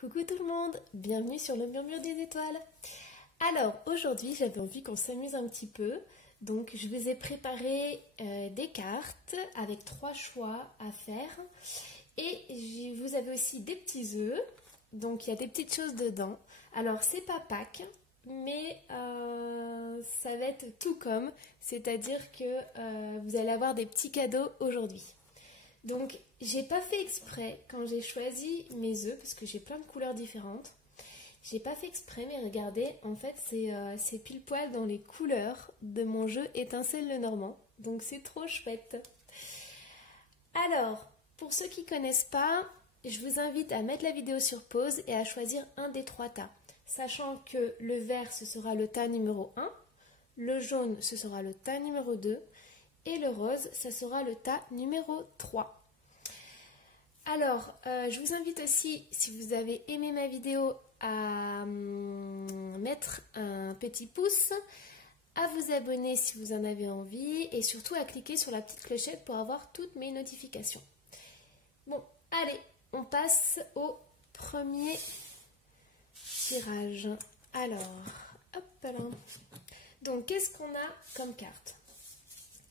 Coucou tout le monde, bienvenue sur le murmure des étoiles. Alors aujourd'hui j'avais envie qu'on s'amuse un petit peu, donc je vous ai préparé des cartes avec 3 choix à faire et vous avez aussi des petits œufs, donc il y a des petites choses dedans. Alors c'est pas Pâques, mais ça va être tout comme, c'est-à-dire que vous allez avoir des petits cadeaux aujourd'hui. Donc, j'ai pas fait exprès quand j'ai choisi mes œufs, parce que j'ai plein de couleurs différentes. J'ai pas fait exprès, mais regardez, en fait, c'est pile poil dans les couleurs de mon jeu Étincelle le Normand. Donc, c'est trop chouette. Alors, pour ceux qui connaissent pas, je vous invite à mettre la vidéo sur pause et à choisir un des 3 tas. Sachant que le vert, ce sera le tas numéro 1, le jaune, ce sera le tas numéro 2, et le rose, ça sera le tas numéro 3. Alors, je vous invite aussi, si vous avez aimé ma vidéo, à mettre un petit pouce, à vous abonner si vous en avez envie, et surtout à cliquer sur la petite clochette pour avoir toutes mes notifications. Bon, allez, on passe au premier tirage. Alors, hop là. Donc, qu'est-ce qu'on a comme carte?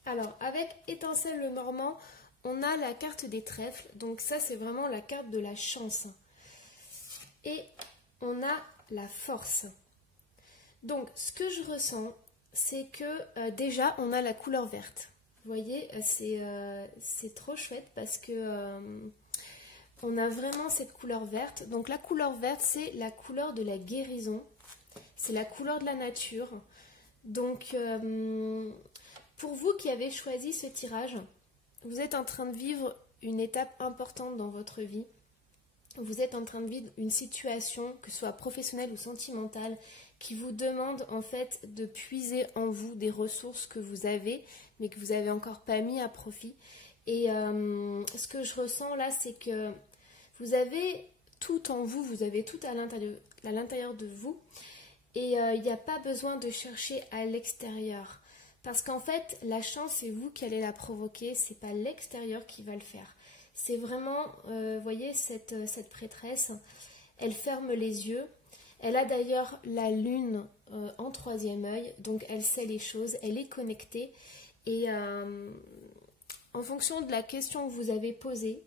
Alors, avec Étincelle le Normand, on a la carte des trèfles. Donc ça, c'est vraiment la carte de la chance. Et on a la force. Donc, ce que je ressens, c'est que déjà, on a la couleur verte. Vous voyez, c'est trop chouette parce que on a vraiment cette couleur verte. Donc, la couleur verte, c'est la couleur de la guérison. C'est la couleur de la nature. Donc, pour vous qui avez choisi ce tirage, vous êtes en train de vivre une étape importante dans votre vie. Vous êtes en train de vivre une situation, que ce soit professionnelle ou sentimentale, qui vous demande en fait de puiser en vous des ressources que vous avez, mais que vous n'avez encore pas mis à profit. Et ce que je ressens là, c'est que vous avez tout en vous, vous avez tout à l'intérieur de vous. Et il n'y a pas besoin de chercher à l'extérieur. Parce qu'en fait, la chance, c'est vous qui allez la provoquer, c'est pas l'extérieur qui va le faire. C'est vraiment, vous voyez, cette prêtresse, elle ferme les yeux. Elle a d'ailleurs la lune en 3e œil, donc elle sait les choses, elle est connectée. Et en fonction de la question que vous avez posée,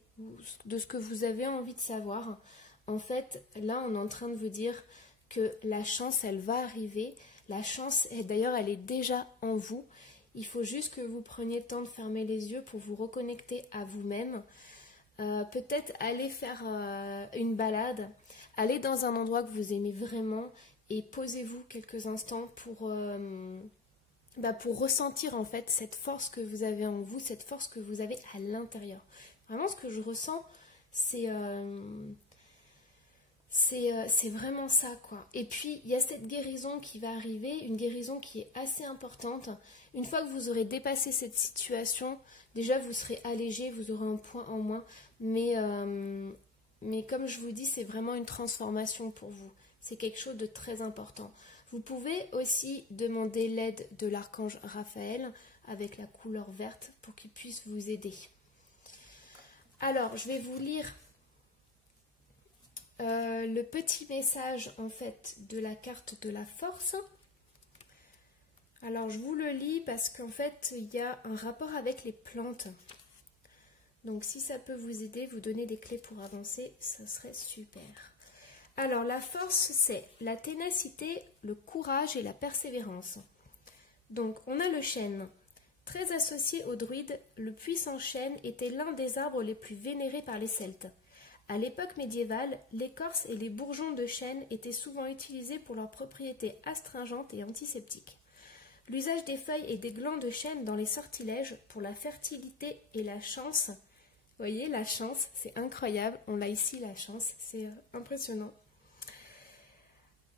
de ce que vous avez envie de savoir, en fait, là, on est en train de vous dire que la chance, elle va arriver. La chance, d'ailleurs, elle est déjà en vous. Il faut juste que vous preniez le temps de fermer les yeux pour vous reconnecter à vous-même. Peut-être aller faire une balade, aller dans un endroit que vous aimez vraiment et posez-vous quelques instants pour ressentir en fait cette force que vous avez en vous, cette force que vous avez à l'intérieur. Vraiment, ce que je ressens, c'est vraiment ça, quoi. Et puis, il y a cette guérison qui va arriver, une guérison qui est assez importante. Une fois que vous aurez dépassé cette situation, déjà, vous serez allégé, vous aurez un point en moins. Mais comme je vous dis, c'est vraiment une transformation pour vous. C'est quelque chose de très important. Vous pouvez aussi demander l'aide de l'archange Raphaël avec la couleur verte pour qu'il puisse vous aider. Alors, je vais vous lire le petit message en fait de la carte de la force. Alors je vous le lis parce qu'en fait il y a un rapport avec les plantes. Donc si ça peut vous aider, vous donner des clés pour avancer, ça serait super. Alors la force, c'est la ténacité, le courage et la persévérance. Donc on a le chêne. Très associé aux druides, le puissant chêne était l'un des arbres les plus vénérés par les Celtes. À l'époque médiévale, l'écorce et les bourgeons de chêne étaient souvent utilisés pour leurs propriétés astringentes et antiseptiques. L'usage des feuilles et des glands de chêne dans les sortilèges pour la fertilité et la chance. Vous voyez, la chance, c'est incroyable. On a ici la chance, c'est impressionnant.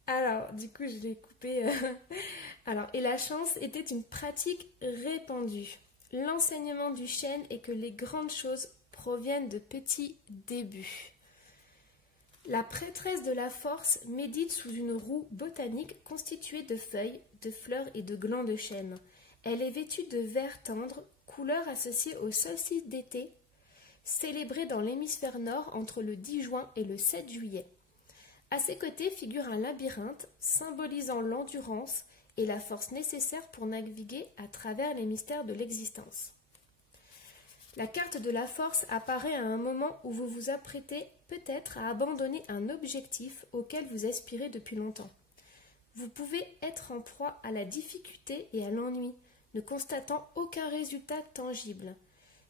Alors, du coup, je l'ai coupé. Alors, et la chance était une pratique répandue. L'enseignement du chêne est que les grandes choses proviennent de petits débuts. La prêtresse de la force médite sous une roue botanique constituée de feuilles, de fleurs et de glands de chêne. Elle est vêtue de vert tendre, couleur associée au solstice d'été, célébré dans l'hémisphère nord entre le 10 juin et le 7 juillet. À ses côtés figure un labyrinthe symbolisant l'endurance et la force nécessaire pour naviguer à travers les mystères de l'existence. La carte de la force apparaît à un moment où vous vous apprêtez peut-être à abandonner un objectif auquel vous aspirez depuis longtemps. Vous pouvez être en proie à la difficulté et à l'ennui, ne constatant aucun résultat tangible.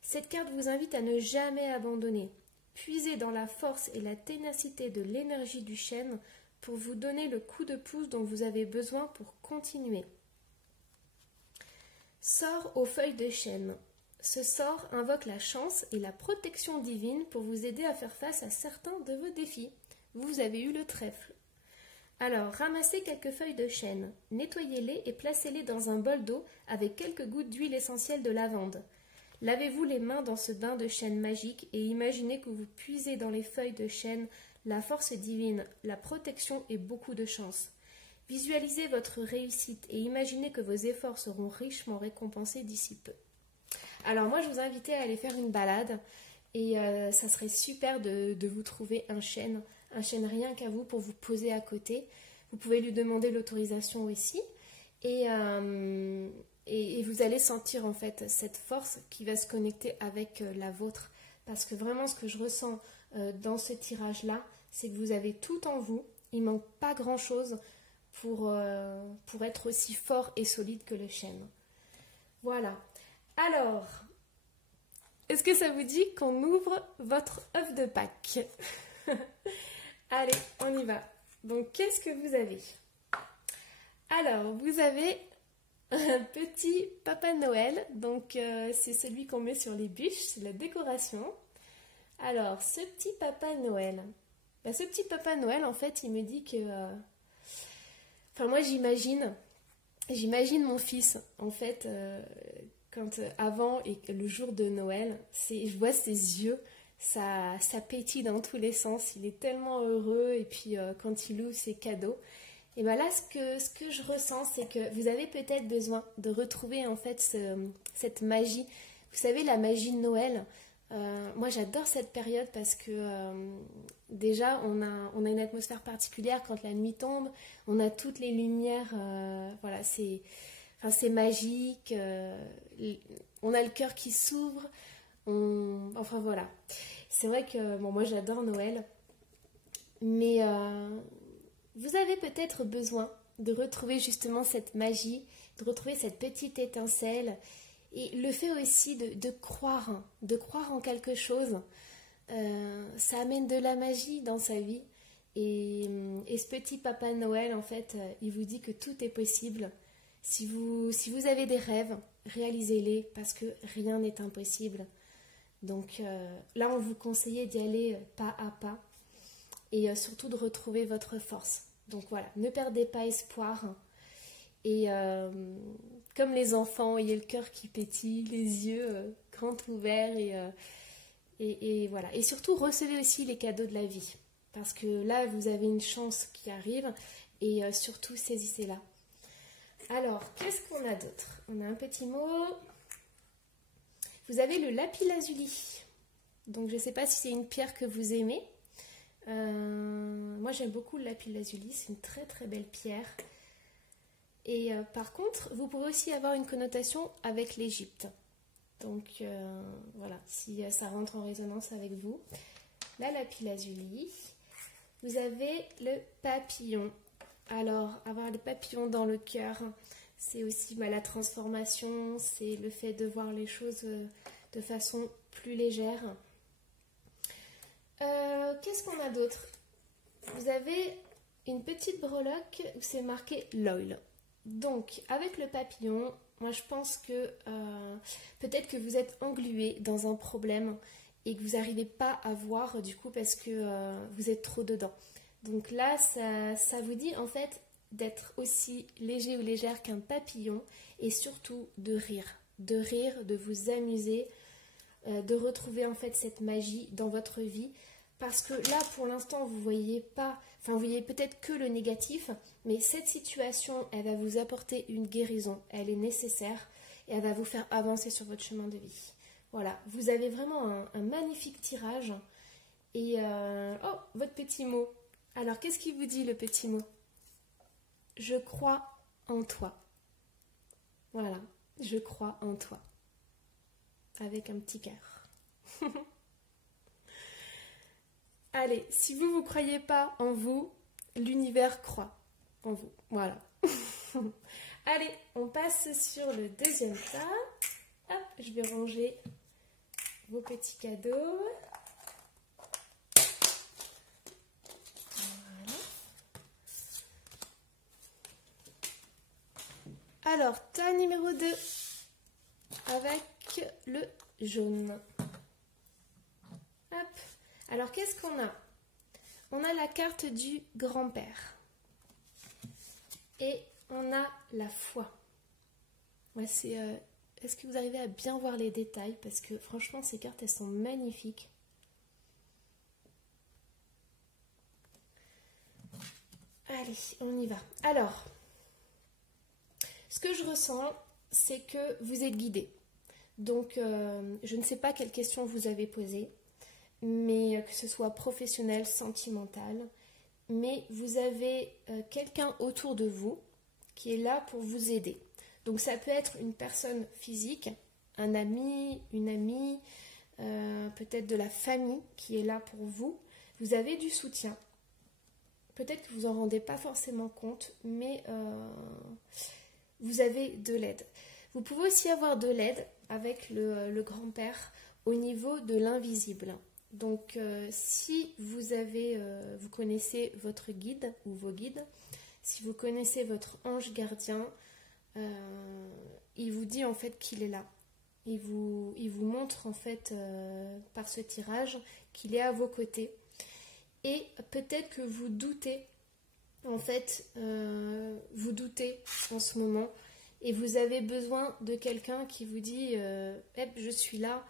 Cette carte vous invite à ne jamais abandonner. Puisez dans la force et la ténacité de l'énergie du chêne pour vous donner le coup de pouce dont vous avez besoin pour continuer. Sort aux feuilles de chêne. Ce sort invoque la chance et la protection divine pour vous aider à faire face à certains de vos défis. Vous avez eu le trèfle. Alors, ramassez quelques feuilles de chêne, nettoyez-les et placez-les dans un bol d'eau avec quelques gouttes d'huile essentielle de lavande. Lavez-vous les mains dans ce bain de chêne magique et imaginez que vous puisez dans les feuilles de chêne la force divine, la protection et beaucoup de chance. Visualisez votre réussite et imaginez que vos efforts seront richement récompensés d'ici peu. Alors moi je vous invitais à aller faire une balade et ça serait super de vous trouver un chêne rien qu'à vous pour vous poser à côté. Vous pouvez lui demander l'autorisation aussi et vous allez sentir en fait cette force qui va se connecter avec la vôtre. Parce que vraiment ce que je ressens dans ce tirage-là, c'est que vous avez tout en vous. Il ne manque pas grand-chose pour être aussi fort et solide que le chêne. Voilà. Alors, est-ce que ça vous dit qu'on ouvre votre œuf de Pâques? Allez, on y va. Donc, qu'est-ce que vous avez? Alors, vous avez un petit Papa Noël. Donc, c'est celui qu'on met sur les bûches, c'est la décoration. Alors, ce petit Papa Noël, en fait, il me dit que... Enfin, moi, j'imagine mon fils, en fait... Quand avant et le jour de Noël, je vois ses yeux, ça pétille dans tous les sens. Il est tellement heureux et puis quand il ouvre ses cadeaux. Et bien là, ce que je ressens, c'est que vous avez peut-être besoin de retrouver en fait cette magie. Vous savez, la magie de Noël. Moi, j'adore cette période parce que déjà, on a une atmosphère particulière quand la nuit tombe. On a toutes les lumières. Voilà, c'est magique, on a le cœur qui s'ouvre, enfin voilà. C'est vrai que moi j'adore Noël, mais vous avez peut-être besoin de retrouver justement cette magie, de retrouver cette petite étincelle, et le fait aussi de croire en quelque chose, ça amène de la magie dans sa vie, et ce petit Papa Noël en fait, il vous dit que tout est possible. Si vous avez des rêves, réalisez-les parce que rien n'est impossible. Donc là, on vous conseille d'y aller pas à pas et surtout de retrouver votre force. Donc voilà, ne perdez pas espoir. Et comme les enfants, ayez le cœur qui pétille, les yeux grands ouverts et voilà. Et surtout, recevez aussi les cadeaux de la vie parce que là, vous avez une chance qui arrive et surtout, saisissez-la. Alors, qu'est-ce qu'on a d'autre? On a un petit mot. Vous avez le lapis-lazuli. Donc, je ne sais pas si c'est une pierre que vous aimez. Moi, j'aime beaucoup le lapis-lazuli. C'est une très très belle pierre. Et par contre, vous pouvez aussi avoir une connotation avec l'Égypte. Donc, voilà, si ça rentre en résonance avec vous. La lapis-lazuli. Vous avez le papillon. Alors, avoir les papillons dans le cœur, c'est aussi la transformation, c'est le fait de voir les choses de façon plus légère. Qu'est-ce qu'on a d'autre? Vous avez une petite breloque où c'est marqué Loyal. Donc, avec le papillon, moi je pense que peut-être que vous êtes englué dans un problème et que vous n'arrivez pas à voir du coup parce que vous êtes trop dedans. Donc là, ça vous dit en fait d'être aussi léger ou légère qu'un papillon et surtout de rire, de vous amuser, de retrouver en fait cette magie dans votre vie. Parce que là, pour l'instant, vous voyez peut-être que le négatif, mais cette situation, elle va vous apporter une guérison, elle est nécessaire et elle va vous faire avancer sur votre chemin de vie. Voilà, vous avez vraiment un magnifique tirage et oh, votre petit mot. Alors, qu'est-ce qu'il vous dit le petit mot? Je crois en toi. Voilà, je crois en toi. Avec un petit cœur. Allez, si vous ne croyez pas en vous, l'univers croit en vous. Voilà. Allez, on passe sur le deuxième tas. Hop, je vais ranger vos petits cadeaux. Voilà. Alors, tas numéro 2 avec le jaune. Hop. Alors, qu'est-ce qu'on a? On a la carte du grand-père. Et on a la foi. Ouais, est-ce que vous arrivez à bien voir les détails? Parce que franchement, ces cartes, elles sont magnifiques. Allez, on y va. Alors, ce que je ressens, c'est que vous êtes guidé. Donc, je ne sais pas quelles questions vous avez posées, mais que ce soit professionnel, sentimental, mais vous avez quelqu'un autour de vous qui est là pour vous aider. Donc, ça peut être une personne physique, un ami, une amie, peut-être de la famille qui est là pour vous. Vous avez du soutien. Peut-être que vous n'en rendez pas forcément compte, mais vous avez de l'aide. Vous pouvez aussi avoir de l'aide avec le grand-père au niveau de l'invisible. Donc, si vous connaissez votre guide ou vos guides, si vous connaissez votre ange gardien, il vous dit en fait qu'il est là. Il vous montre en fait par ce tirage qu'il est à vos côtés. Et peut-être que vous doutez, en fait, vous doutez en ce moment et vous avez besoin de quelqu'un qui vous dit je suis là,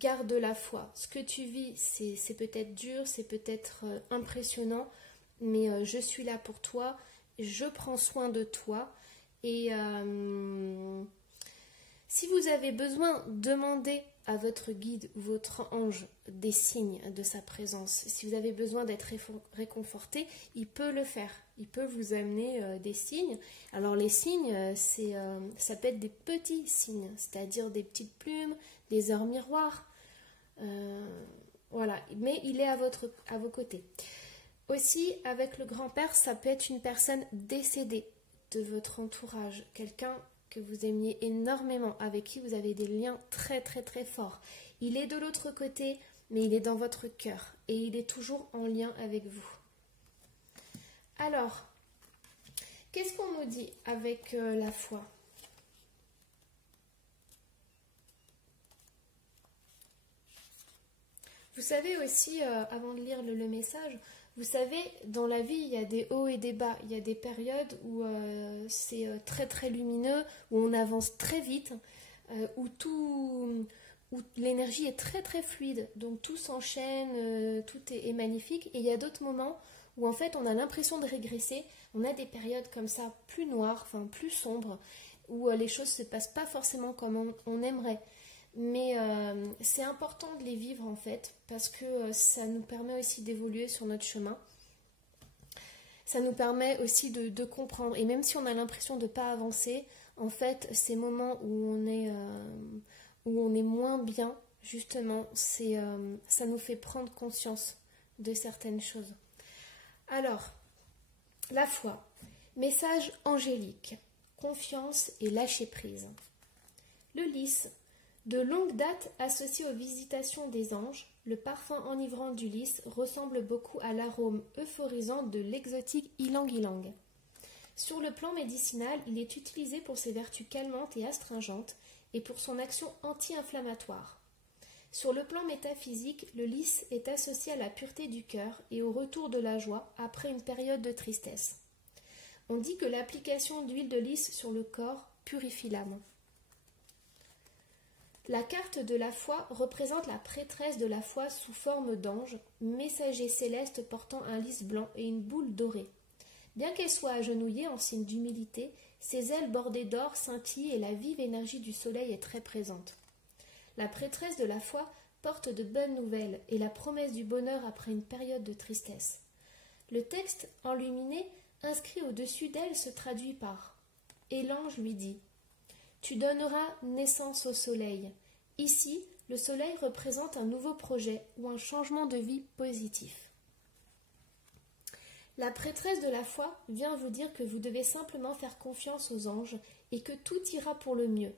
garde la foi. Ce que tu vis, c'est peut-être dur, c'est peut-être impressionnant, mais je suis là pour toi, je prends soin de toi. Et si vous avez besoin, demandez à votre guide ou votre ange des signes de sa présence. Si vous avez besoin d'être réconforté, il peut le faire. Il peut vous amener des signes. Alors les signes, ça peut être des petits signes, c'est-à-dire des petites plumes, des heures miroirs. Voilà, mais il est à vos côtés. Aussi, avec le grand-père, ça peut être une personne décédée de votre entourage, quelqu'un que vous aimiez énormément, avec qui vous avez des liens très très très forts. Il est de l'autre côté, mais il est dans votre cœur et il est toujours en lien avec vous. Alors, qu'est-ce qu'on nous dit avec la foi? Vous savez aussi, avant de lire le message, vous savez, dans la vie, il y a des hauts et des bas. Il y a des périodes où c'est très très lumineux, où on avance très vite, où l'énergie est très très fluide. Donc tout s'enchaîne, tout est magnifique. Et il y a d'autres moments où en fait on a l'impression de régresser. On a des périodes comme ça, plus noires, enfin plus sombres, où les choses ne se passent pas forcément comme on aimerait. Mais c'est important de les vivre en fait, parce que ça nous permet aussi d'évoluer sur notre chemin. Ça nous permet aussi de comprendre. Et même si on a l'impression de ne pas avancer, en fait, ces moments où on est moins bien, justement, ça nous fait prendre conscience de certaines choses. Alors, la foi, message angélique, confiance et lâcher prise. Le lys. De longue date associé aux visitations des anges, le parfum enivrant du lys ressemble beaucoup à l'arôme euphorisant de l'exotique ylang-ylang. Sur le plan médicinal, il est utilisé pour ses vertus calmantes et astringentes et pour son action anti-inflammatoire. Sur le plan métaphysique, le lys est associé à la pureté du cœur et au retour de la joie après une période de tristesse. On dit que l'application d'huile de lys sur le corps purifie l'âme. La carte de la foi représente la prêtresse de la foi sous forme d'ange, messager céleste portant un lys blanc et une boule dorée. Bien qu'elle soit agenouillée en signe d'humilité, ses ailes bordées d'or scintillent et la vive énergie du soleil est très présente. La prêtresse de la foi porte de bonnes nouvelles et la promesse du bonheur après une période de tristesse. Le texte enluminé inscrit au-dessus d'elle se traduit par « Et l'ange lui dit « Tu donneras naissance au soleil. Ici, le soleil représente un nouveau projet ou un changement de vie positif. » La prêtresse de la foi vient vous dire que vous devez simplement faire confiance aux anges et que tout ira pour le mieux.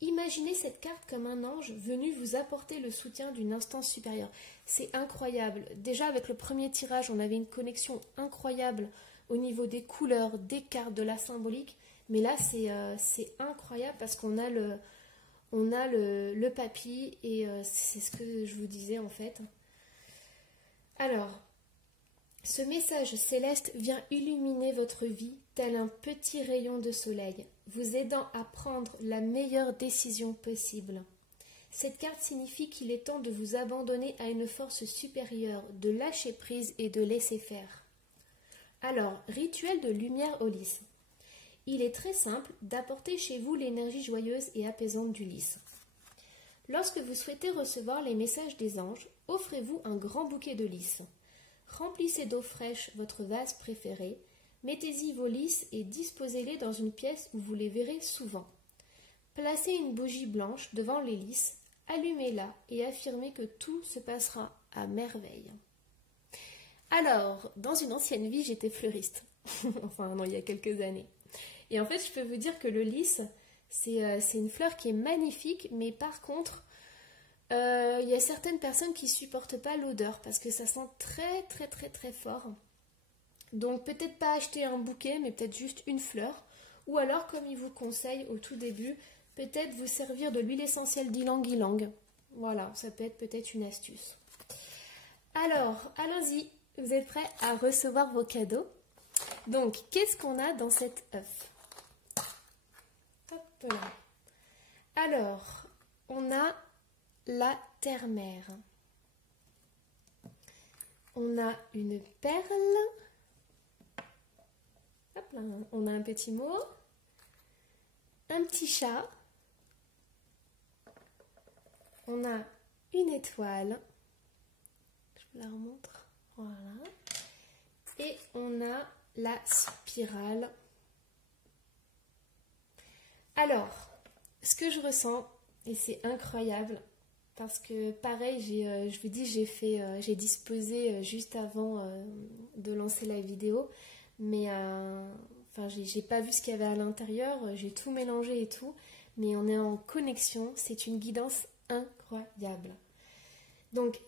Imaginez cette carte comme un ange venu vous apporter le soutien d'une instance supérieure. C'est incroyable. Déjà avec le premier tirage, on avait une connexion incroyable au niveau des couleurs, des cartes, de la symbolique. Mais là, c'est incroyable parce qu'on a le papy et c'est ce que je vous disais en fait. Alors, ce message céleste vient illuminer votre vie tel un petit rayon de soleil, vous aidant à prendre la meilleure décision possible. Cette carte signifie qu'il est temps de vous abandonner à une force supérieure, de lâcher prise et de laisser faire. Alors, rituel de lumière au lys. Il est très simple d'apporter chez vous l'énergie joyeuse et apaisante du lys. Lorsque vous souhaitez recevoir les messages des anges, offrez-vous un grand bouquet de lys. Remplissez d'eau fraîche votre vase préféré, mettez-y vos lys et disposez-les dans une pièce où vous les verrez souvent. Placez une bougie blanche devant les lys, allumez-la et affirmez que tout se passera à merveille. Alors, dans une ancienne vie, j'étais fleuriste. Enfin, non, il y a quelques années. Et en fait, je peux vous dire que le lys, c'est une fleur qui est magnifique, mais par contre, il y a certaines personnes qui ne supportent pas l'odeur parce que ça sent très très très très fort. Donc peut-être pas acheter un bouquet, mais peut-être juste une fleur. Ou alors, comme il vous conseille au tout début, peut-être vous servir de l'huile essentielle d'ylang-ylang. Voilà, ça peut être peut-être une astuce. Alors, allons-y. Vous êtes prêts à recevoir vos cadeaux? Donc, qu'est-ce qu'on a dans cet œuf? Hop là. Alors, on a la terre-mère. On a une perle. Hop là. On a un petit mot. Un petit chat. On a une étoile. Je vous la remontre. Voilà. Et on a la spirale. Alors, ce que je ressens, et c'est incroyable, parce que pareil, je vous dis, j'ai disposé juste avant de lancer la vidéo, mais enfin, j'ai pas vu ce qu'il y avait à l'intérieur, j'ai tout mélangé et tout, mais on est en connexion, c'est une guidance incroyable. Donc,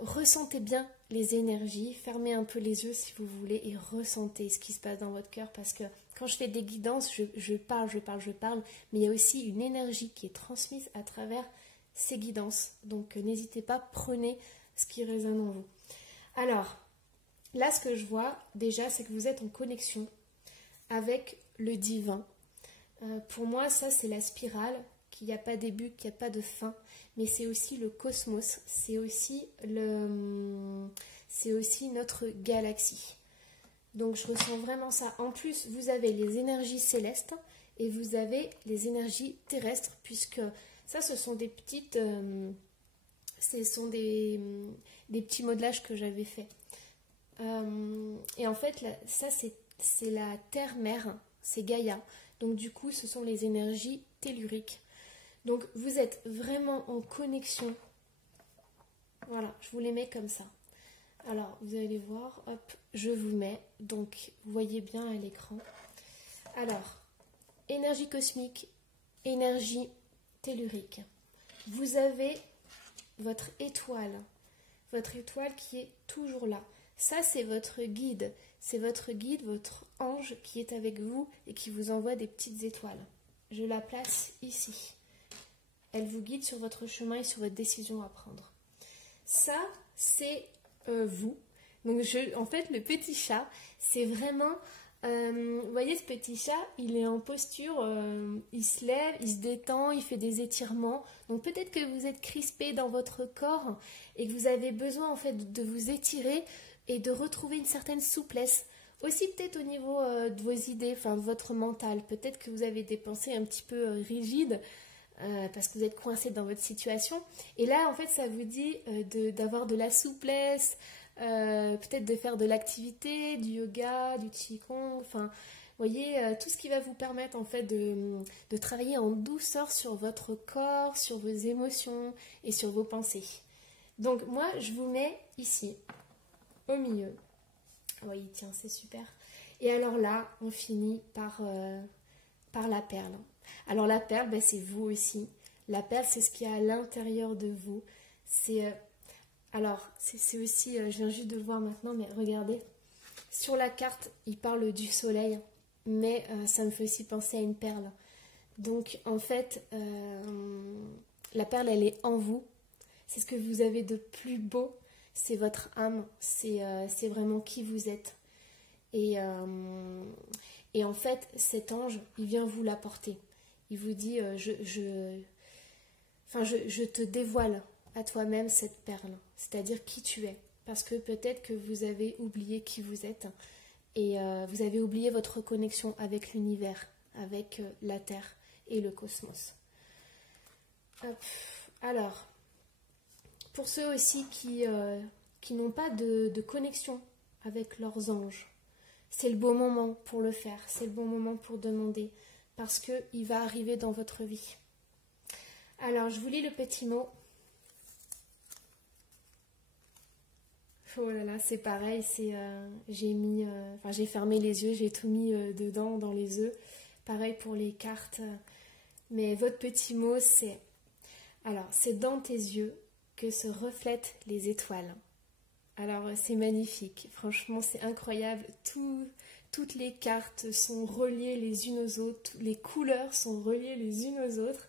ressentez bien les énergies, fermez un peu les yeux si vous voulez et ressentez ce qui se passe dans votre cœur parce que quand je fais des guidances, je parle, mais il y a aussi une énergie qui est transmise à travers ces guidances. Donc, n'hésitez pas, prenez ce qui résonne en vous. Alors, là, ce que je vois déjà, c'est que vous êtes en connexion avec le divin. Pour moi, ça, c'est la spirale, qu'il n'y a pas de début, qu'il n'y a pas de fin. Mais c'est aussi le cosmos, c'est aussi notre galaxie. Donc je ressens vraiment ça. En plus, vous avez les énergies célestes et vous avez les énergies terrestres, puisque ça, ce sont des petites, des petits modelages que j'avais faits. Et en fait, là, ça, c'est la terre-mère, c'est Gaïa. Donc du coup, ce sont les énergies telluriques. Donc, vous êtes vraiment en connexion. Voilà, je vous les mets comme ça. Alors, vous allez voir, hop, je vous mets. Donc, vous voyez bien à l'écran. Alors, énergie cosmique, énergie tellurique. Vous avez votre étoile qui est toujours là. Ça, c'est votre guide. C'est votre guide, votre ange qui est avec vous et qui vous envoie des petites étoiles. Je la place ici. Elle vous guide sur votre chemin et sur votre décision à prendre. Ça, c'est vous. Donc, en fait, le petit chat, c'est vraiment... vous voyez, ce petit chat, il est en posture, il se lève, il se détend, il fait des étirements. Donc, peut-être que vous êtes crispé dans votre corps et que vous avez besoin, en fait, de vous étirer et de retrouver une certaine souplesse. Aussi, peut-être au niveau de vos idées, enfin, de votre mental. Peut-être que vous avez des pensées un petit peu rigides, parce que vous êtes coincé dans votre situation. Et là, en fait, ça vous dit d'avoir de la souplesse, peut-être de faire de l'activité, du yoga, du qigong, enfin, vous voyez, tout ce qui va vous permettre en fait de travailler en douceur sur votre corps, sur vos émotions et sur vos pensées. Donc moi, je vous mets ici, au milieu. Oui, tiens, c'est super. Et alors là, on finit par la perle. Alors la perle, ben, c'est vous aussi. La perle, c'est ce qu'il y a à l'intérieur de vous. C'est c'est aussi, je viens juste de le voir maintenant, mais regardez. Sur la carte, il parle du soleil, mais ça me fait aussi penser à une perle. Donc en fait, la perle, elle est en vous. C'est ce que vous avez de plus beau. C'est votre âme. C'est vraiment qui vous êtes. Et en fait, cet ange, il vient vous l'apporter. Il vous dit, je te dévoile à toi-même cette perle, c'est-à-dire qui tu es. Parce que peut-être que vous avez oublié qui vous êtes et vous avez oublié votre connexion avec l'univers, avec la Terre et le cosmos. Hop. Alors, pour ceux aussi qui n'ont pas de connexion avec leurs anges, c'est le bon moment pour le faire, c'est le bon moment pour demander, parce qu'il va arriver dans votre vie. Alors, je vous lis le petit mot. Oh là là, c'est pareil, j'ai fermé les yeux, j'ai tout mis dedans, dans les œufs. Pareil pour les cartes. Mais votre petit mot, c'est... Alors, c'est dans tes yeux que se reflètent les étoiles. Alors, c'est magnifique. Franchement, c'est incroyable. Toutes les cartes sont reliées les unes aux autres. Les couleurs sont reliées les unes aux autres.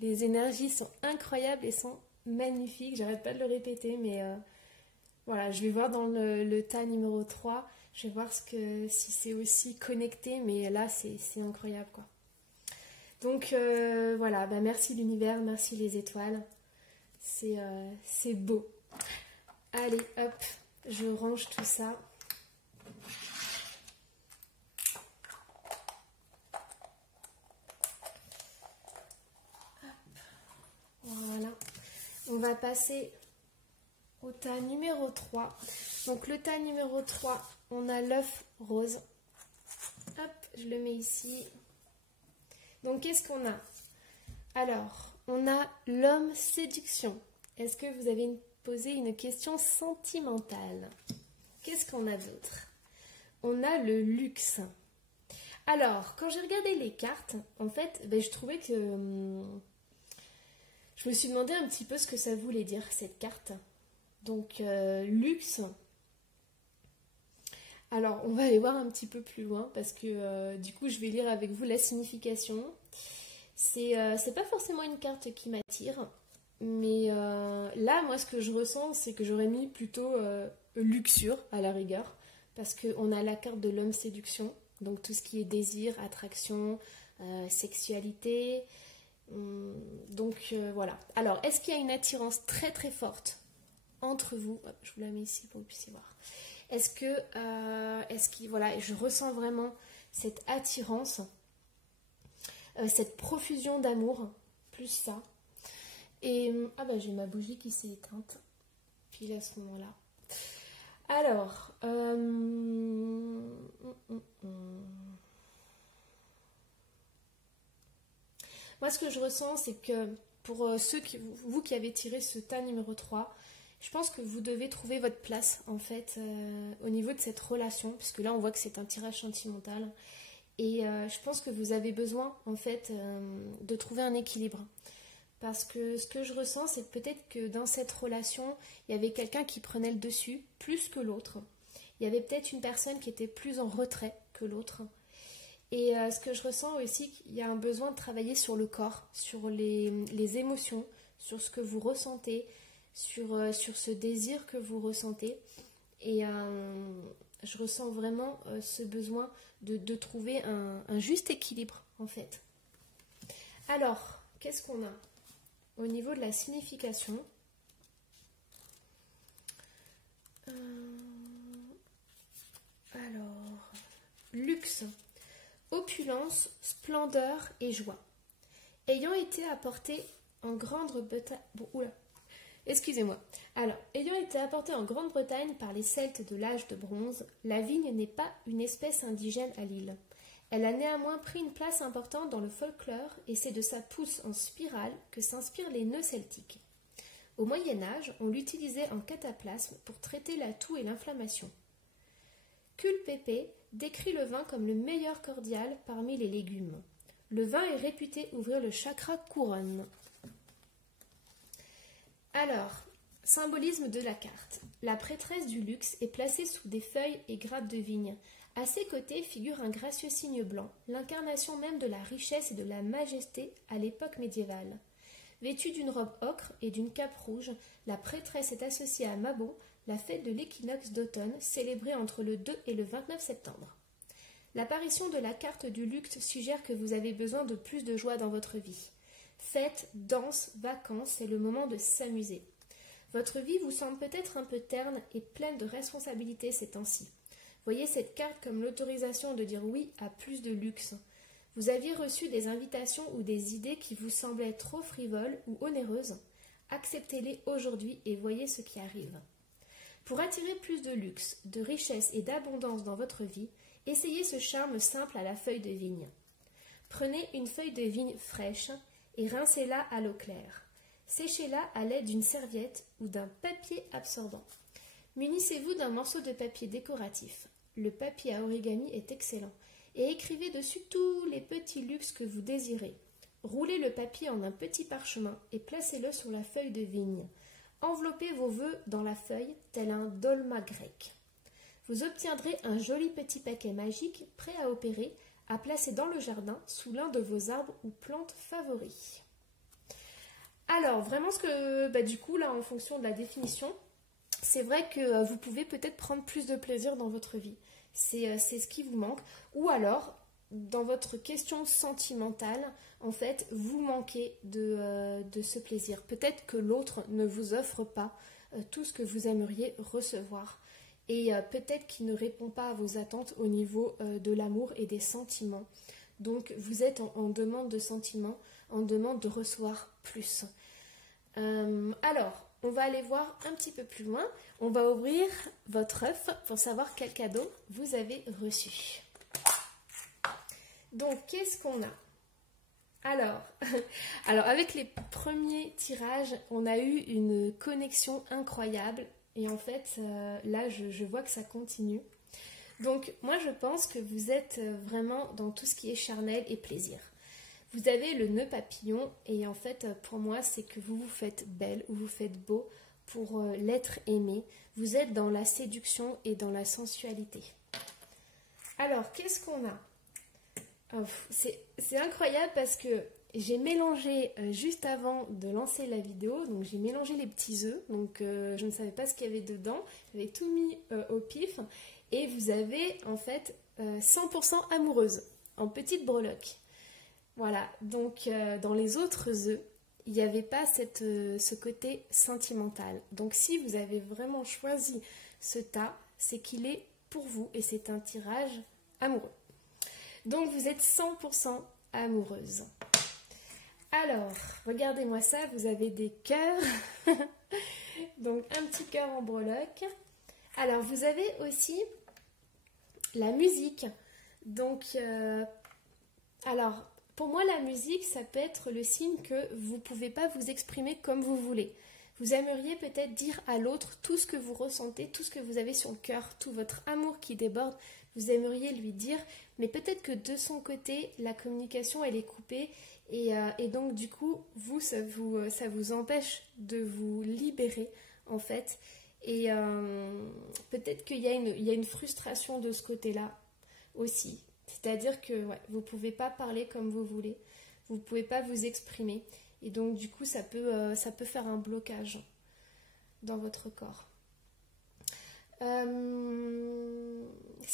Les énergies sont incroyables et sont magnifiques. J'arrête pas de le répéter, mais voilà, je vais voir dans le tas numéro 3. Je vais voir si c'est aussi connecté, mais là, c'est incroyable, quoi. Donc, voilà, bah, merci l'univers, merci les étoiles. C'est beau. Allez, hop, je range tout ça. Voilà, on va passer au tas numéro 3. Donc le tas numéro 3, on a l'œuf rose. Hop, je le mets ici. Donc qu'est-ce qu'on a? Alors, on a l'homme séduction. Est-ce que vous avez posé une question sentimentale? Qu'est-ce qu'on a d'autre? On a le luxe. Alors, quand j'ai regardé les cartes, en fait, je trouvais que... je me suis demandé un petit peu ce que ça voulait dire, cette carte. Donc, luxe. Alors, on va aller voir un petit peu plus loin, parce que du coup, je vais lire avec vous la signification. C'est pas forcément une carte qui m'attire, mais là, moi, ce que je ressens, c'est que j'aurais mis plutôt luxure, à la rigueur, parce qu'on a la carte de l'homme séduction, donc tout ce qui est désir, attraction, sexualité... Donc voilà. Alors, est-ce qu'il y a une attirance très très forte entre vous? Hop, je vous la mets ici pour que vous puissiez voir. Voilà, je ressens vraiment cette attirance, cette profusion d'amour, plus ça. Et j'ai ma bougie qui s'est éteinte, pile à ce moment-là. Alors, moi, ce que je ressens, c'est que pour vous qui avez tiré ce tas numéro 3, je pense que vous devez trouver votre place, en fait, au niveau de cette relation, puisque là, on voit que c'est un tirage sentimental. Et je pense que vous avez besoin, en fait, de trouver un équilibre. Parce que ce que je ressens, c'est que peut-être que dans cette relation, il y avait quelqu'un qui prenait le dessus, plus que l'autre. Il y avait peut-être une personne qui était plus en retrait que l'autre. Et ce que je ressens aussi, qu'il y a un besoin de travailler sur le corps, sur les émotions, sur ce que vous ressentez, sur ce désir que vous ressentez. Et je ressens vraiment ce besoin de trouver un juste équilibre, en fait. Alors, qu'est-ce qu'on a au niveau de la signification? Alors, luxe. Opulence, splendeur et joie. Ayant été apporté en grande Excusez-moi. Alors, ayant été apportée en Grande-Bretagne par les Celtes de l'âge de bronze, la vigne n'est pas une espèce indigène à l'île. Elle a néanmoins pris une place importante dans le folklore et c'est de sa pousse en spirale que s'inspirent les nœuds celtiques. Au Moyen-Âge, on l'utilisait en cataplasme pour traiter la toux et l'inflammation. Culpeper décrit le vin comme le meilleur cordial parmi les légumes. Le vin est réputé ouvrir le chakra couronne. Alors, symbolisme de la carte. La prêtresse du luxe est placée sous des feuilles et grappes de vigne. À ses côtés figure un gracieux cygne blanc, l'incarnation même de la richesse et de la majesté à l'époque médiévale. Vêtue d'une robe ocre et d'une cape rouge, la prêtresse est associée à Mabon, la fête de l'équinoxe d'automne, célébrée entre le 2 et le 29 septembre. L'apparition de la carte du luxe suggère que vous avez besoin de plus de joie dans votre vie. Fêtes, danses, vacances, c'est le moment de s'amuser. Votre vie vous semble peut-être un peu terne et pleine de responsabilités ces temps-ci. Voyez cette carte comme l'autorisation de dire oui à plus de luxe. Vous aviez reçu des invitations ou des idées qui vous semblaient trop frivoles ou onéreuses. Acceptez-les aujourd'hui et voyez ce qui arrive. Pour attirer plus de luxe, de richesse et d'abondance dans votre vie, essayez ce charme simple à la feuille de vigne. Prenez une feuille de vigne fraîche et rincez-la à l'eau claire. Séchez-la à l'aide d'une serviette ou d'un papier absorbant. Munissez-vous d'un morceau de papier décoratif. Le papier à origami est excellent. Et écrivez dessus tous les petits luxes que vous désirez. Roulez le papier en un petit parchemin et placez-le sur la feuille de vigne. Enveloppez vos vœux dans la feuille, tel un dolma grec. Vous obtiendrez un joli petit paquet magique prêt à opérer, à placer dans le jardin sous l'un de vos arbres ou plantes favoris. Alors, vraiment ce que, du coup, là, en fonction de la définition, c'est vrai que vous pouvez peut-être prendre plus de plaisir dans votre vie. C'est ce qui vous manque. Ou alors, dans votre question sentimentale, en fait, vous manquez de ce plaisir. Peut-être que l'autre ne vous offre pas tout ce que vous aimeriez recevoir. Et peut-être qu'il ne répond pas à vos attentes au niveau de l'amour et des sentiments. Donc, vous êtes en demande de sentiments, en demande de recevoir plus. Alors, on va aller voir un petit peu plus loin. On va ouvrir votre œuf pour savoir quel cadeau vous avez reçu. Donc, qu'est-ce qu'on a? Alors, avec les premiers tirages, on a eu une connexion incroyable. Et en fait, là, je vois que ça continue. Donc, moi, je pense que vous êtes vraiment dans tout ce qui est charnel et plaisir. Vous avez le nœud papillon et en fait, pour moi, c'est que vous vous faites belle ou vous faites beau pour l'être aimé. Vous êtes dans la séduction et dans la sensualité. Alors, qu'est-ce qu'on a? C'est incroyable parce que j'ai mélangé juste avant de lancer la vidéo, donc j'ai mélangé les petits œufs, donc je ne savais pas ce qu'il y avait dedans, j'avais tout mis au pif et vous avez en fait 100% amoureuse en petite breloque. Voilà, donc dans les autres œufs, il n'y avait pas ce côté sentimental. Donc si vous avez vraiment choisi ce tas, c'est qu'il est pour vous et c'est un tirage amoureux. Donc vous êtes 100% amoureuse. Alors, regardez-moi ça, vous avez des cœurs. Donc un petit cœur en breloque. Alors vous avez aussi la musique. Donc, alors... Pour moi, la musique, ça peut être le signe que vous ne pouvez pas vous exprimer comme vous voulez. Vous aimeriez peut-être dire à l'autre tout ce que vous ressentez, tout ce que vous avez sur le cœur, tout votre amour qui déborde, vous aimeriez lui dire, mais peut-être que de son côté, la communication, elle est coupée et donc du coup, ça vous empêche de vous libérer en fait. Et peut-être qu'il y a une frustration de ce côté-là aussi. C'est-à-dire que vous ne pouvez pas parler comme vous voulez, vous ne pouvez pas vous exprimer. Et donc du coup, ça peut faire un blocage dans votre corps. Ce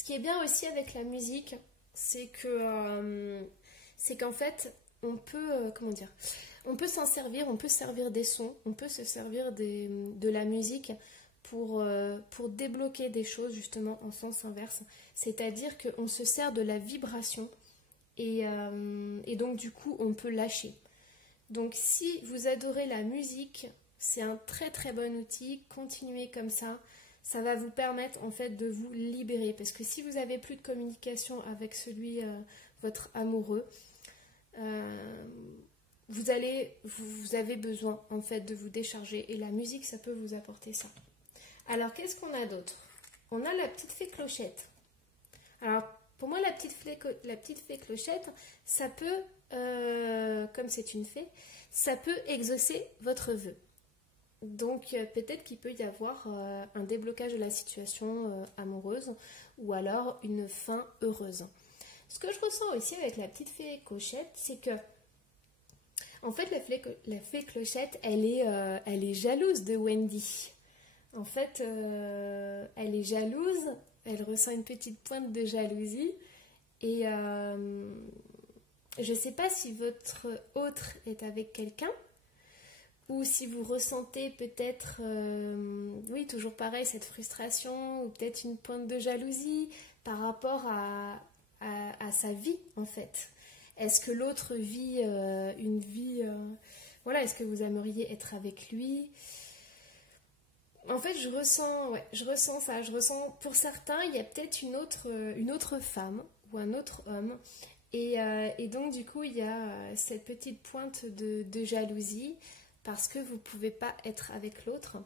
qui est bien aussi avec la musique, c'est qu'en fait, on peut, on peut s'en servir, on peut servir des sons, on peut se servir de la musique pour débloquer des choses justement en sens inverse. C'est-à-dire qu'on se sert de la vibration et donc du coup on peut lâcher. Donc si vous adorez la musique, C'est un très très bon outil, continuez comme ça va vous permettre en fait de vous libérer. Parce que si vous n'avez plus de communication avec votre amoureux, vous avez besoin en fait de vous décharger et la musique ça peut vous apporter ça. Alors qu'est-ce qu'on a d'autre? On a la petite fée clochette. Alors pour moi la petite fée clochette, ça peut, comme c'est une fée, ça peut exaucer votre vœu. Donc peut-être qu'il peut y avoir un déblocage de la situation amoureuse ou alors une fin heureuse. Ce que je ressens aussi avec la petite fée clochette, c'est que en fait la fée clochette, elle est jalouse de Wendy. En fait, elle est jalouse, elle ressent une petite pointe de jalousie et je ne sais pas si votre autre est avec quelqu'un ou si vous ressentez peut-être, oui, toujours pareil, cette frustration ou peut-être une pointe de jalousie par rapport à sa vie en fait. Est-ce que l'autre vit une vie... voilà, est-ce que vous aimeriez être avec lui? En fait, je ressens ça. Je ressens, pour certains, il y a peut-être une autre femme ou un autre homme. Et donc, du coup, il y a cette petite pointe de jalousie parce que vous ne pouvez pas être avec l'autre.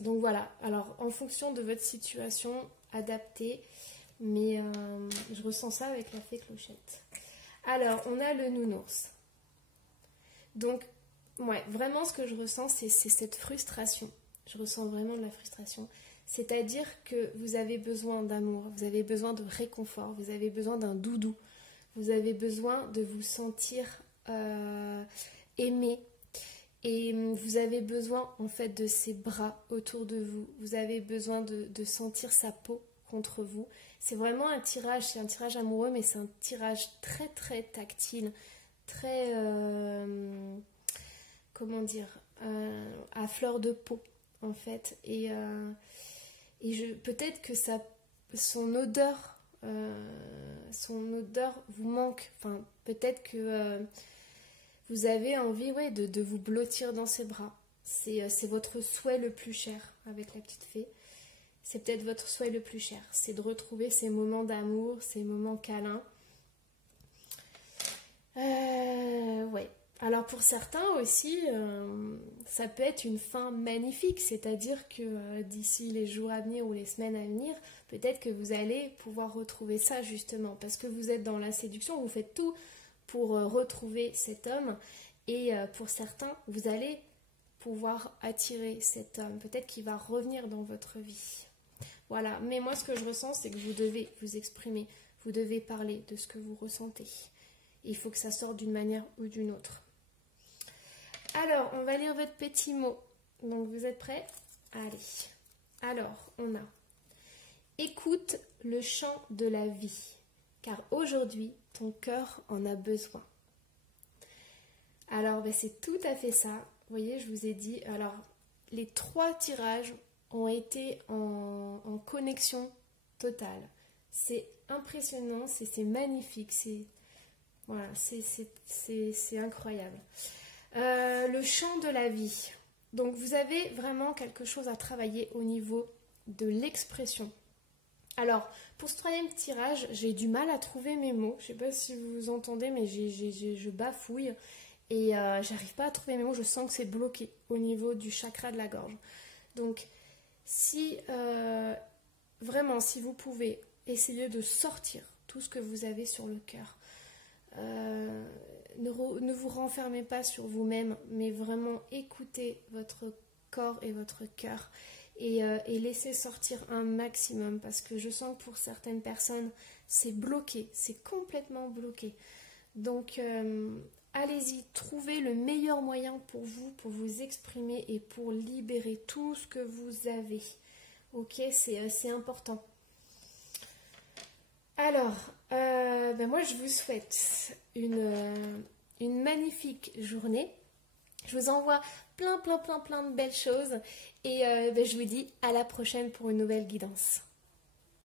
Donc voilà, alors en fonction de votre situation, adaptez. Mais je ressens ça avec la fée clochette. Alors, on a le nounours. Donc, ouais, vraiment ce que je ressens, c'est cette frustration. Je ressens vraiment de la frustration. C'est-à-dire que vous avez besoin d'amour, vous avez besoin de réconfort, vous avez besoin d'un doudou. Vous avez besoin de vous sentir aimé. Et vous avez besoin en fait de ses bras autour de vous. Vous avez besoin de sentir sa peau contre vous. C'est vraiment c'est un tirage amoureux, mais c'est un tirage très très tactile, très, comment dire, à fleur de peau en fait. Et peut-être que son odeur vous manque. Enfin, peut-être que vous avez envie de vous blottir dans ses bras. C'est votre souhait le plus cher avec la petite fée. C'est peut-être votre souhait le plus cher. C'est de retrouver ces moments d'amour, ces moments câlins. Ouais. Alors pour certains aussi, ça peut être une fin magnifique. C'est-à-dire que d'ici les jours à venir ou les semaines à venir, peut-être que vous allez pouvoir retrouver ça justement. Parce que vous êtes dans la séduction, vous faites tout pour retrouver cet homme. Et pour certains, vous allez pouvoir attirer cet homme. Peut-être qu'il va revenir dans votre vie. Voilà, mais moi ce que je ressens, c'est que vous devez vous exprimer, vous devez parler de ce que vous ressentez. Il faut que ça sorte d'une manière ou d'une autre. Alors, on va lire votre petit mot. Donc, vous êtes prêts? Allez. Alors, on a « Écoute le chant de la vie, car aujourd'hui, ton cœur en a besoin. » Alors, c'est tout à fait ça. Vous voyez, je vous ai dit, alors, les 3 tirages ont été en connexion totale. C'est impressionnant, c'est magnifique, voilà, c'est incroyable. Le chant de la vie. Donc vous avez vraiment quelque chose à travailler au niveau de l'expression. Alors, pour ce 3e tirage, j'ai du mal à trouver mes mots. Je ne sais pas si vous entendez, mais je bafouille et j'arrive pas à trouver mes mots. Je sens que c'est bloqué au niveau du chakra de la gorge. Donc, vraiment, si vous pouvez essayer de sortir tout ce que vous avez sur le cœur, ne vous renfermez pas sur vous-même, mais vraiment écoutez votre corps et votre cœur et laissez sortir un maximum, parce que je sens que pour certaines personnes, c'est bloqué, c'est complètement bloqué. Donc, allez-y, trouvez le meilleur moyen pour vous exprimer et pour libérer tout ce que vous avez. Ok, c'est important. Alors, moi je vous souhaite une magnifique journée. Je vous envoie plein de belles choses et je vous dis à la prochaine pour une nouvelle guidance.